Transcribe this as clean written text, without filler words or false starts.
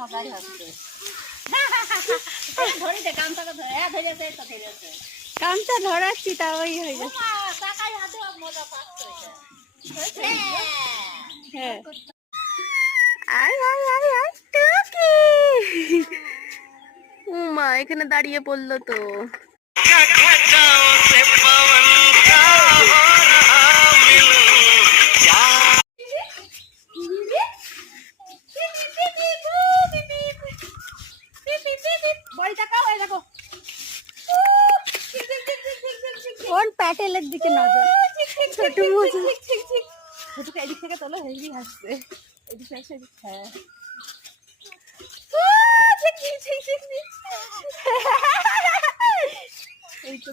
মজাই হচ্ছে। ধরিতে কামটাকে ধরে ধরেছে তো ধরেছে কামটা ধরাচ্ছি তা ওই হয়ে যাচ্ছে। টাকাই হাতে মজা পাচ্ছে। হ্যাঁ আয় আয় আয় আয় টুকি উমা এখানে দাঁড়িয়ে পড়লো তো। ওর প্যাটেলের দিকে নজর। ছোট মজা ছোটকে এদিক থেকে তোলো হেভি হাসছে এদিক থেকে এদিক। হ্যাঁ এই তো